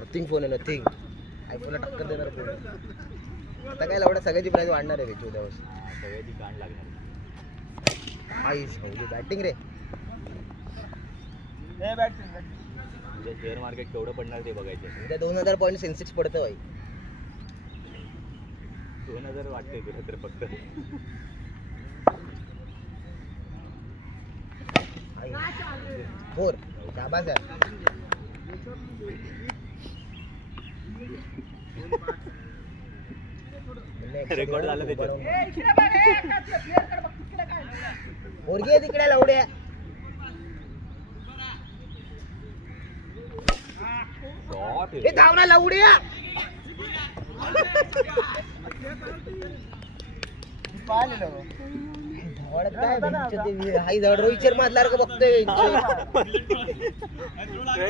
Nothing phone आहे nothing. आयफोनला टक्कर देणार फोन. आता काय एवढ्या सगळ्याची प्राइस वाढणार आहे वेची उद्या वर्षी. सगळ्याची कांड लागणार. आई सावली बॅटिंग रे. उद्या शेअर मार्केट केवढं पडणार ते बघायचं. उद्या 2000 पॉईंट सेन्सेक्स पडतं भाई. 2000 वाटतंय तुला तर फक्त. फोर शाबास आहे. रेकॉर्ड झालं त्याच्यात. पोरगी आहे तिकडे लवड्या. हे धावना लवड्या. रोहित मारला का बघतोय.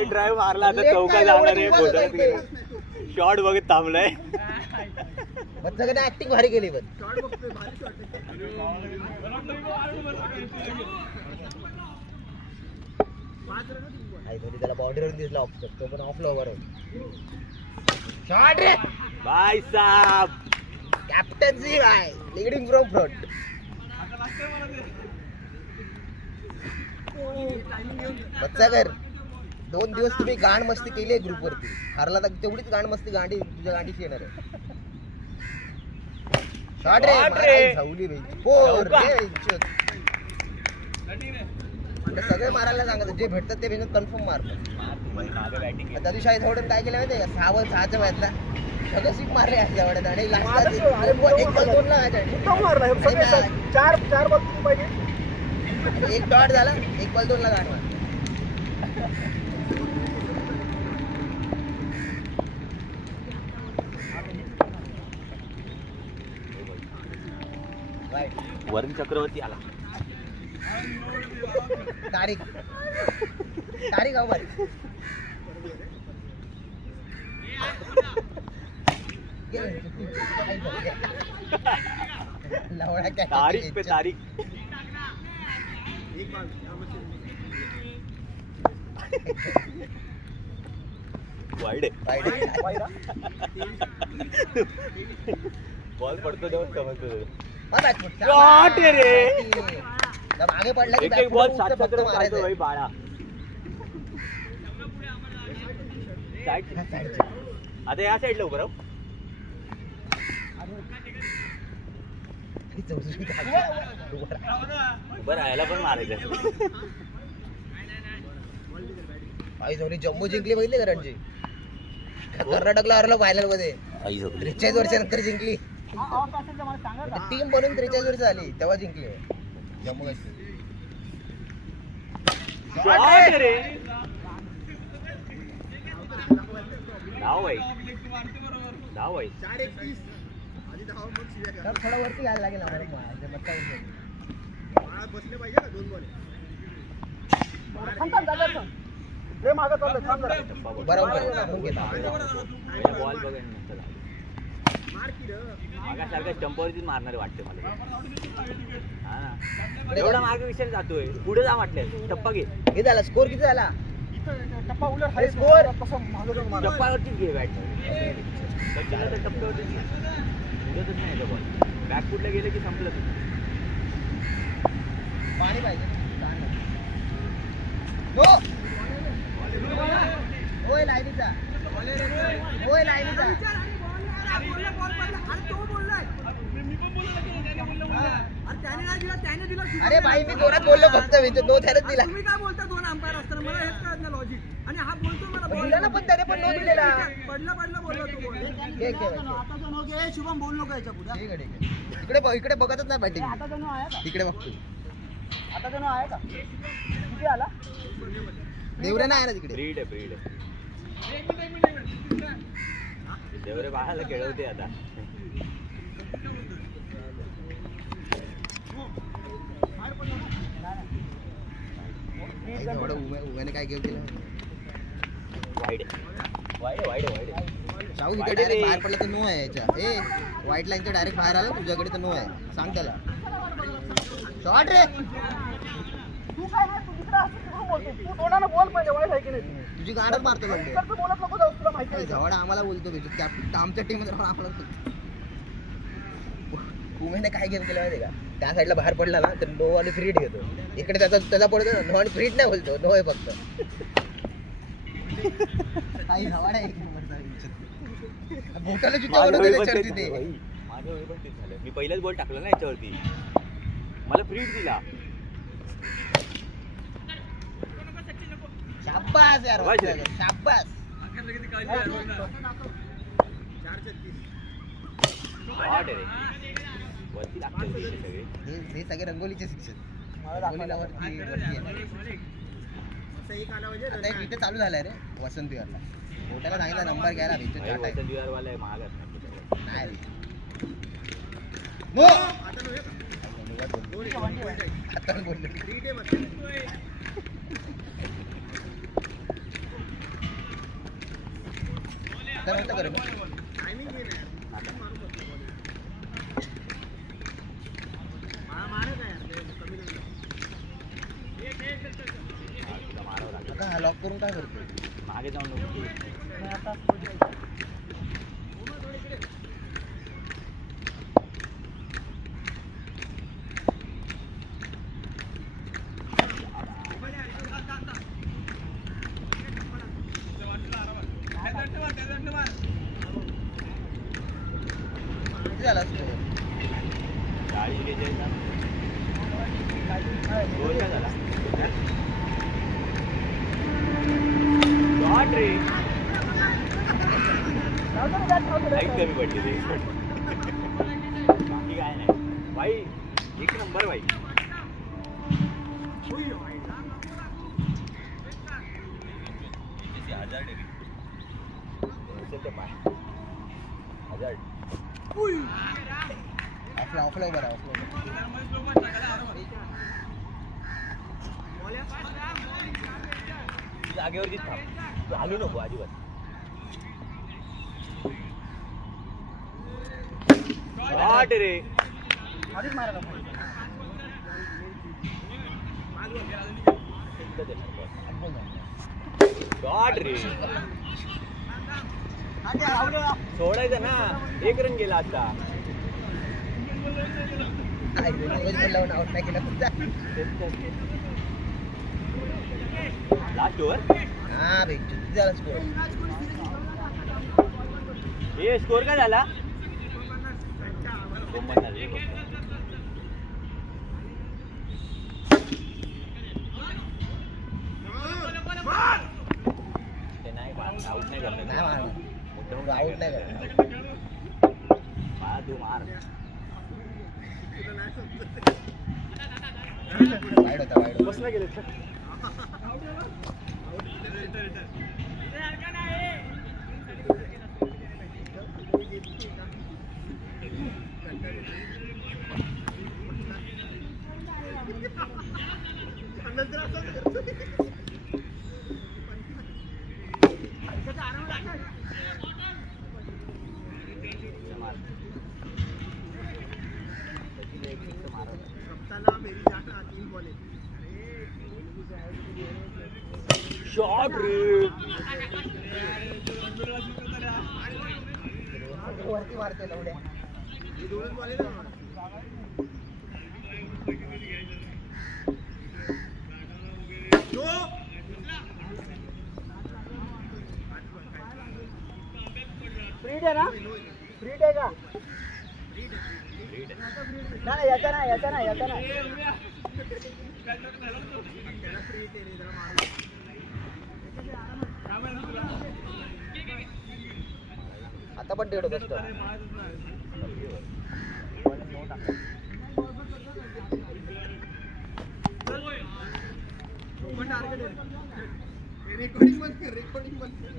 ड्राईव्ह मारला आता चौका जाणार आहे. शॉट बघत थांबलाय. सगळ्यांनी ऍक्टिंग भारी केली पण. त्याला बाउंड्रीवर दिसला ऑफ तो पण ऑफ ओव्हर शॉट रे. बाय साब captaincy by leading from front. बच्चाकर 2 दिवस तुम्ही गाण मस्ती केली आहे ग्रुप वरती. हरला तर तेवढीच गाण मस्ती गांडी तुझ्या गांडीची येणार आहे. शॉट रे सावली फोर. सगळे मारायला सांगत जे भेटतात ते भेटत कन्फर्म मारतात. त्या दिवशी आई थोडं काय केलं माहिती आहे का 6-6च्या मॅचला सगळं सिक मारले याच्यावर आणि लास्टला 1 बॉल 2 ला चार बॉल 1 डॉट झाला 1 बॉल 2 ला गाठ मारला. वरुण चक्रवर्ती आला. तारीख भाई तारीख पे तारीख. वाईड बॉल पडतो तेव्हा समजतो. मागे पडला की एक बॉल 7-7 मारायचो भाई बाळा. आता या साईडला उभं राहू. उभं राहायला पण मारायचं. आई धोनी जम्मू जिंकली बघितली का रणजी. कर्नाटकला हरलं फायनल मध्ये. 43 वर्षानंतर जिंकली. टीम बनून 43 वर्ष झाली तेव्हा जिंकली जम्मू काश्मीर. थोडा वरती घ्यायला लागेल मागासारखा स्टंपवरतीच मारणारे वाटते मला. हा ना एवढा मागे विषय जातोय. पुढे जा म्हटलं. टप्पा घे झाला. स्कोर किती झाला. टप्पावरतीच घे बॅट. टप्प्यावरतीच घे. उडतच नाही बॉल. बॅक फुटला गेलं की संपलं. पाणी पाहिजे. होय लाईनीचा. अरे भाई मी जोरात बोललो फक्त. 2 थ्यानच दिला. तुम्ही काय बोलता 2 अंपायर असताना मला हेच कळत नाही लॉजिक. आणि हा बोलतो मला दिला ना पण त्याने पण नो दिलेला. पडला बोलला तो. शुभम बोल नको याच्या पुढे. इकडे बघतच नाही बॅटिंग. इकडे बघतो. आता जण आहे का किती आला. देवरे नाही ना तिकडे. ब्रीड आहे. देवरे बाळाला खेळवते आता. उभ्याने काय केलं. वाईड शाहू इथे डायरेक्ट बाहेर पडला तर नो आहे याच्या. व्हाईट लाईनच्या डायरेक्ट बाहेर आला तुझ्याकडे तर नो आहे. सांग त्याला. शॉट रे. तू तोंडानं बोल पहिले वाईट आहे की नाही तुझी गाडच मारतो म्हणजे इकडचं बोलत नको जाऊस तुला माहिती आहे जवळ आम्हाला बोलतो भेटू आमच्या टीम मध्ये आम्हाला बोलतो. कुमेने काय गेम केला माहिती का त्या साईडला बाहेर पडला ना तर नो आणि फ्रीट घेतो इकडे त्याचा पडतो नो आणि फ्रीट नाही बोलतो नो आहे फक्त काही हवा नाही बोटाला जुत्ता माझ्या बनवतो वेळी पण त्याच्यावरती तेच ते झालं, माझ्या वेळी पण तेच झालं. मी पहिलाच बॉल टाकला ना याच्यावरती मला फ्रीट दिला. शाबास यार वाह, शाबास शॉट आहे रे. वरती लागतात रे सगळे. हे सगळे रंगोलीचे शिक्षक रंगोलीला वरती आहे. आता एक इथे चालू झालाय रे वसंत विहारला मोठ्याला सांगितलं नंबर घ्यायला भेटतो भाई, टाटा वसंत विहारवाला आहे, महाग असणार. नाही रे नो आता बोललो आता नव्हतं करेल तुला मारावं लागेल. आता हा लॉक करून काय करतो मागे जाऊन नको. किती झाला असतो 40-42 ना. गोल काय झाला? शॉट रे. लाईट कमी पडली रे. बाकी काय नाही भाई, एक नंबर भाई. ऑफला बरं जागेवरतीच थांब, तू हलू नको अजिबात. शॉट रे. आधीच मारायला शॉट रे. सोडायचं ना, एक रन गेला आता. लावून आउट नाही केलं लास्ट ओव्हर. हा भाई किती झाला स्कोर हे स्कोर काय झाला? 52. ते नाही आउट नाही करत. नाही मारणार मोठं आउट नाही करणार मला तू मार. वाईट होता वाईट बसला गेले शॉट रे. वरती मारते लवड्या फ्रीड आहे ना फ्रीड आहे का नाही याचा नाही याचा नाही याचा नाही आता पण डेड होत असतो रेकॉर्डिंग बंद कर रेकॉर्डिंग बंद कर